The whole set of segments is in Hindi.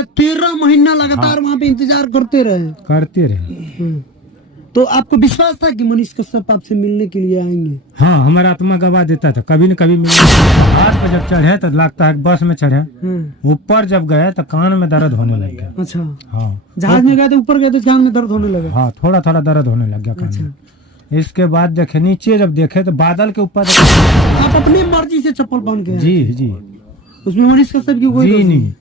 इसीलिए 13 महीना लगातार वहाँ पे इंतजार करते रहे। तो आपको विश्वास था कि मनीष कश्यप आपसे मिलने के लिए आएंगे? हाँ, हमारा आत्मा गवाह देता था कभी न कभी मिलने। जहाज पे जब चढ़े तो लगता है बस में चढ़े, ऊपर जब गए तो कान में दर्द होने लग गया। अच्छा, हाँ, जहाज में गए तो ऊपर गए तो कान में दर्द होने लगा? हाँ, थोड़ा थोड़ा दर्द होने लग गया कान में। इसके बाद देखे नीचे जब देखे तो बादल के ऊपर। आप अपनी मर्जी से चप्पल पहन के? जी। उसमें मनीष कश्यप की कोई जी नहीं,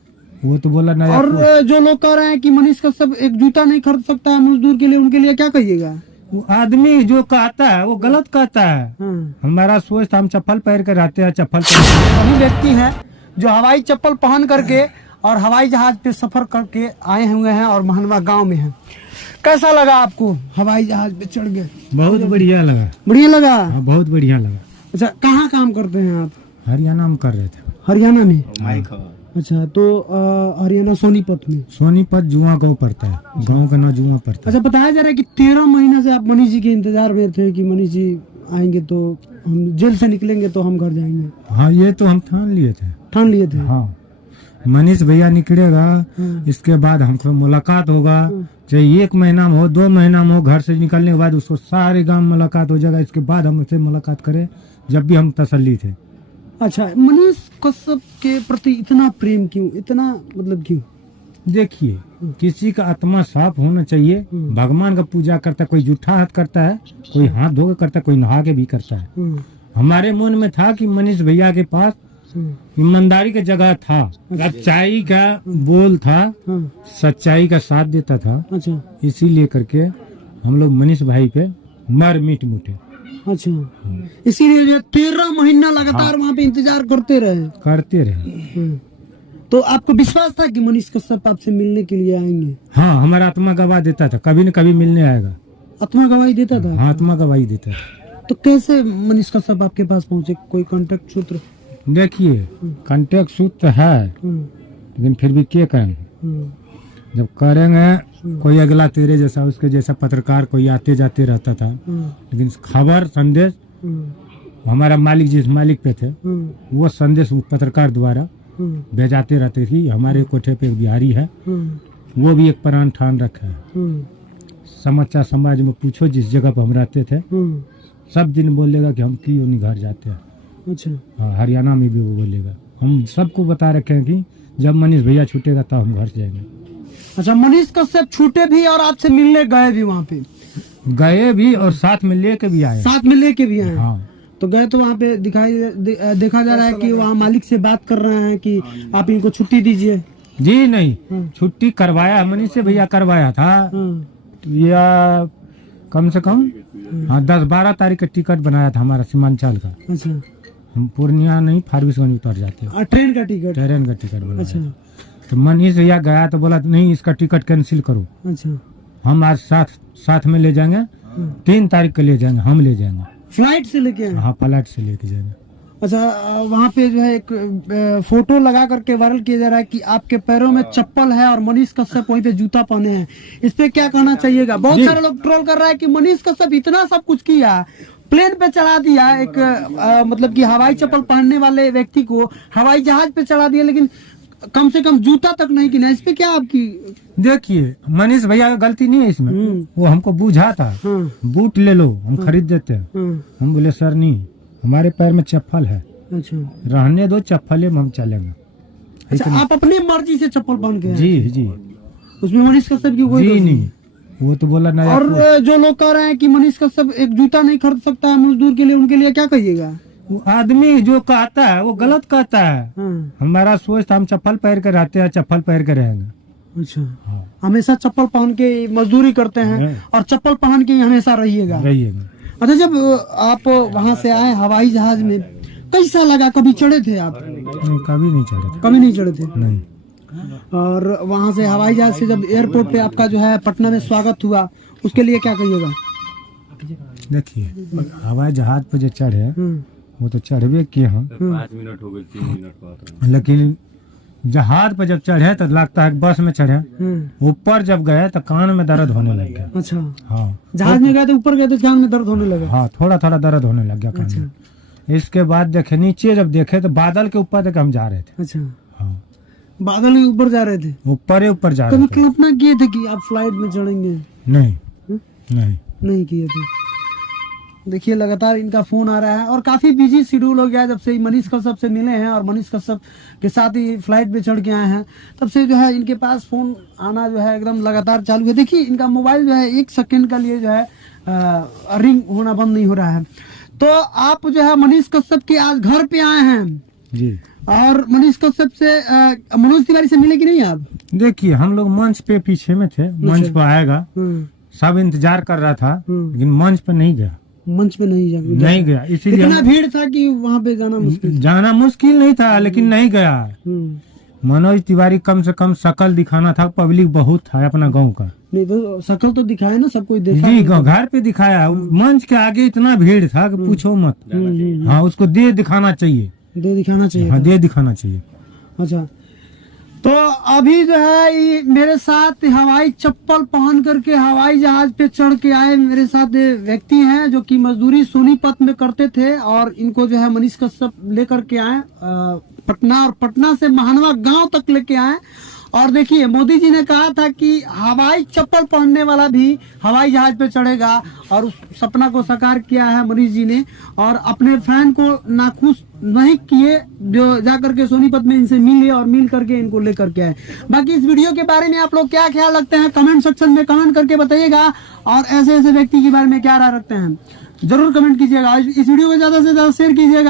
वो तो बोला नया। और जो लोग कह रहे हैं कि मनीष कश्यप एक जूता नहीं खरीद सकता है मजदूर के लिए, उनके लिए क्या कहिएगा? वो आदमी जो कहता है वो गलत कहता है। हमारा सोच था हम चप्पल पहन कर रहते हैं, चप्पल। वही व्यक्ति है जो हवाई चप्पल पहन करके और हवाई जहाज पे सफर करके आए हुए हैं और महनवा गांव में हैं। कैसा लगा आपको हवाई जहाज पे चढ़ गए? बहुत बढ़िया लगा। बढ़िया लगा? हाँ, बहुत बढ़िया लगा। अच्छा, कहाँ काम करते हैं आप? हरियाणा में कर रहे थे। हरियाणा में? अच्छा, तो हरियाणा सोनीपत में? सोनीपत जुआ गाँव पड़ता है, गाँव का नाम जुआ पड़ता है। अच्छा, बताया जा रहा है कि 13 महीना से आप मनीष जी के इंतजार में थे कि मनीष जी आएंगे तो हम जेल से निकलेंगे तो हम घर जाएंगे। हाँ, ये तो हम ठान लिए थे। हाँ, मनीष भैया निकलेगा, इसके बाद हमको मुलाकात होगा, चाहे 1 महीना में हो 2 महीना में हो, घर से निकलने के बाद उसको सारे गांव में मुलाकात हो जाएगा। इसके बाद हम उससे मुलाकात करें जब भी हम तसल्ली थे। अच्छा, मनीष कश्यप के प्रति इतना प्रेम क्यों, इतना मतलब क्यों? देखिए, किसी का आत्मा साफ होना चाहिए। भगवान का पूजा करता है, कोई जूठा हाथ करता है, कोई हाथ धो के करता है, कोई नहा के भी करता है। हमारे मन में था कि मनीष भैया के पास ईमानदारी का जगह था, सच्चाई का बोल था, सच्चाई का साथ देता था। अच्छा, इसीलिए करके हम लोग मनीष भाई पे मर मिट मुटे। अच्छा, इसीलिए 13 महीना लगातार वहाँ पे इंतजार करते रहे। तो आपको विश्वास था कि मनीष कश्यप आपसे मिलने के लिए आएंगे? हाँ, हमारा आत्मा गवाह देता था कभी न कभी मिलने आएगा। आत्मा गवाही देता था? हाँ, आत्मा गवाही देता था। तो कैसे मनीष कश्यप आपके पास पहुँचे? कोई कांटेक्ट सूत्र? देखिए, कांटेक्ट सूत्र है, लेकिन फिर भी क्या करेंगे? जब करेंगे, कोई अगला तेरे जैसा उसके जैसा पत्रकार कोई आते जाते रहता था, लेकिन खबर संदेश हमारा मालिक जिस मालिक पे थे वो संदेश पत्रकार द्वारा भेजाते रहते थी। हमारे कोठे पे एक बिहारी है, वो भी एक प्राण ठान रखा है। समाचार समाज में पूछो जिस जगह पर हम रहते थे, सब दिन बोलेगा कि हम क्यों नहीं घर जाते हैं। अच्छा, हाँ, हरियाणा में भी वो बोलेगा। हम सबको बता रखे हैं कि जब मनीष भैया छूटेगा तब हम घर जाएंगे। अच्छा, मनीष कश्यप छूटे भी और आपसे मिलने गए भी? वहाँ पे गए भी और साथ में लेके भी आए। साथ में लेके भी आए? हाँ। तो गए तो वहाँ पे देखा जा रहा है कि वहाँ मालिक से बात कर रहे हैं कि आप इनको छुट्टी दीजिए। जी नहीं, छुट्टी करवाया मनीष से भैया करवाया था, या कम से कम 10-12 तारीख का टिकट बनाया था हमारा सीमांचल का। अच्छा, हम पूर्णिया नहीं फारबिसगंज उतर जाते हैं। ट्रेन का टिकट? ट्रेन का टिकट बनाया। अच्छा, तो मनीष भैया गया तो बोला नहीं, इसका टिकट कैंसिल करो। अच्छा, हम आज साथ में ले जाएंगे, 3 तारीख को ले जाएंगे, हम ले जाएंगे। फ्लाइट से लेके आए? हाँ, फ्लाइट से लेके जाएंगे। अच्छा, वहाँ पे जो है एक फोटो लगा करके वायरल किया जा रहा है कि आपके पैरों में चप्पल है और मनीष कश्यप वहीं पे जूता पहने हैं। इस पे क्या कहना चाहिएगा? बहुत सारे लोग ट्रोल कर रहा है कि मनीष कश्यप इतना सब कुछ किया, प्लेन पे चढ़ा दिया, एक मतलब कि हवाई चप्पल पहनने वाले व्यक्ति को हवाई जहाज पे चढ़ा दिया, लेकिन कम से कम जूता तक नहीं किया। इस पे क्या आपकी? देखिए, मनीष भैया का गलती नहीं है इसमें। वो हमको बुझा था, बूट ले लो हम खरीद देते हैं। हम बोले सर नहीं, हमारे पैर में चप्पल है। अच्छा, रहने दो, चप्पल में हम चलेंगे। अच्छा, आप अपनी मर्जी से चप्पल पहन के? जी। उसमें मनीष कश्यप की कोई? जी नहीं, वो तो बोला नया। और जो लोग कह रहे हैं कि मनीष कश्यप एक जूता नहीं खरीद सकता है मजदूर के लिए, उनके लिए क्या कहिएगा? वो आदमी जो कहता है वो गलत कहता है। हमारा सोच था हम चप्पल पहन कर रहते हैं, चप्पल पहन कर रहेंगे। अच्छा, हमेशा चप्पल पहन के मजदूरी करते हैं और चप्पल पहन के हमेशा रहिएगा। अच्छा, जब आप वहाँ से आए हवाई जहाज में, कैसा लगा? कभी चढ़े थे आप? कभी नहीं चढ़े थे। कभी नहीं चढ़े थे? नहीं। और वहाँ से हवाई जहाज से जब एयरपोर्ट पे आपका जो है पटना में स्वागत हुआ, उसके लिए क्या कहिएगा? देखिए, हवाई जहाज पे जो चढ़े वो तो चढ़वे किए हम, 5 मिनट हो गए, 3 मिनट बाद, लेकिन जहाज पे जब चढ़े तो लगता है बस में चढ़े, ऊपर जब गए तो कान में दर्द होने लग गया। अच्छा, हाँ, जहाज में गए तो ऊपर गए तो कान में दर्द होने लगा? हाँ, थोड़ा थोड़ा दर्द होने लग गया कान में। इसके बाद देखे नीचे जब देखे तो बादल के ऊपर तक हम जा रहे थे। अच्छा, हाँ, बादल के ऊपर जा रहे थे, ऊपर ही ऊपर जा कभी रहे थे। कल्पना किए थे कि आप फ्लाइट में चढ़ेंगे? नहीं हम्म? नहीं। नहीं किए थे। देखिए लगातार इनका फोन आ रहा है और काफी बिजी शेड्यूल हो गया है जब से मनीष कश्यप से मिले हैं और मनीष कश्यप के साथ ही फ्लाइट पे चढ़ के आए हैं, तब से जो है इनके पास फोन आना जो है एकदम लगातार चालू है। देखिए इनका मोबाइल जो है 1 सेकंड का लिए जो है रिंग होना बंद नहीं हो रहा है। तो आप जो है मनीष कश्यप के आज घर पे आए हैं जी। और मनीष कश्यप से मनोज तिवारी से मिले कि नहीं आप? देखिए हम लोग मंच पे पीछे में थे, मंच पे आएगा, सब इंतजार कर रहा था, लेकिन मंच पे नहीं गया। मंच पे नहीं गया, इसीलिए इतना भीड़ था कि वहाँ पे जाना मुश्किल। जाना मुश्किल नहीं था, लेकिन नहीं गया। मनोज तिवारी कम से कम शकल दिखाना था, पब्लिक बहुत था अपना गांव का। नहीं तो शकल तो दिखाया ना, सब कोई देखा। जी घर पे दिखाया, मंच के आगे इतना भीड़ था कि पूछो मत। हाँ उसको दे दिखाना चाहिए, दे दिखाना चाहिए। हाँ दे दिखाना चाहिए। अच्छा तो अभी जो है ये मेरे साथ हवाई चप्पल पहन करके हवाई जहाज पे चढ़ के आए मेरे साथ व्यक्ति हैं जो कि मजदूरी सोनीपत में करते थे और इनको जो है मनीष कश्यप लेकर के आए पटना, और पटना से महानवा गांव तक लेके आए। और देखिए मोदी जी ने कहा था कि हवाई चप्पल पहनने वाला भी हवाई जहाज पे चढ़ेगा, और उस सपना को साकार किया है मनीष जी ने और अपने फैन को नाखुश नहीं किए, जो जाकर के सोनीपत में इनसे मिले और मिल करके इनको लेकर के आए। बाकी इस वीडियो के बारे में आप लोग क्या ख्याल रखते हैं कमेंट सेक्शन में कमेंट करके बताइएगा, और ऐसे ऐसे व्यक्ति के बारे में क्या राय रखते हैं जरूर कमेंट कीजिएगा। इस वीडियो को ज्यादा से ज्यादा शेयर कीजिएगा।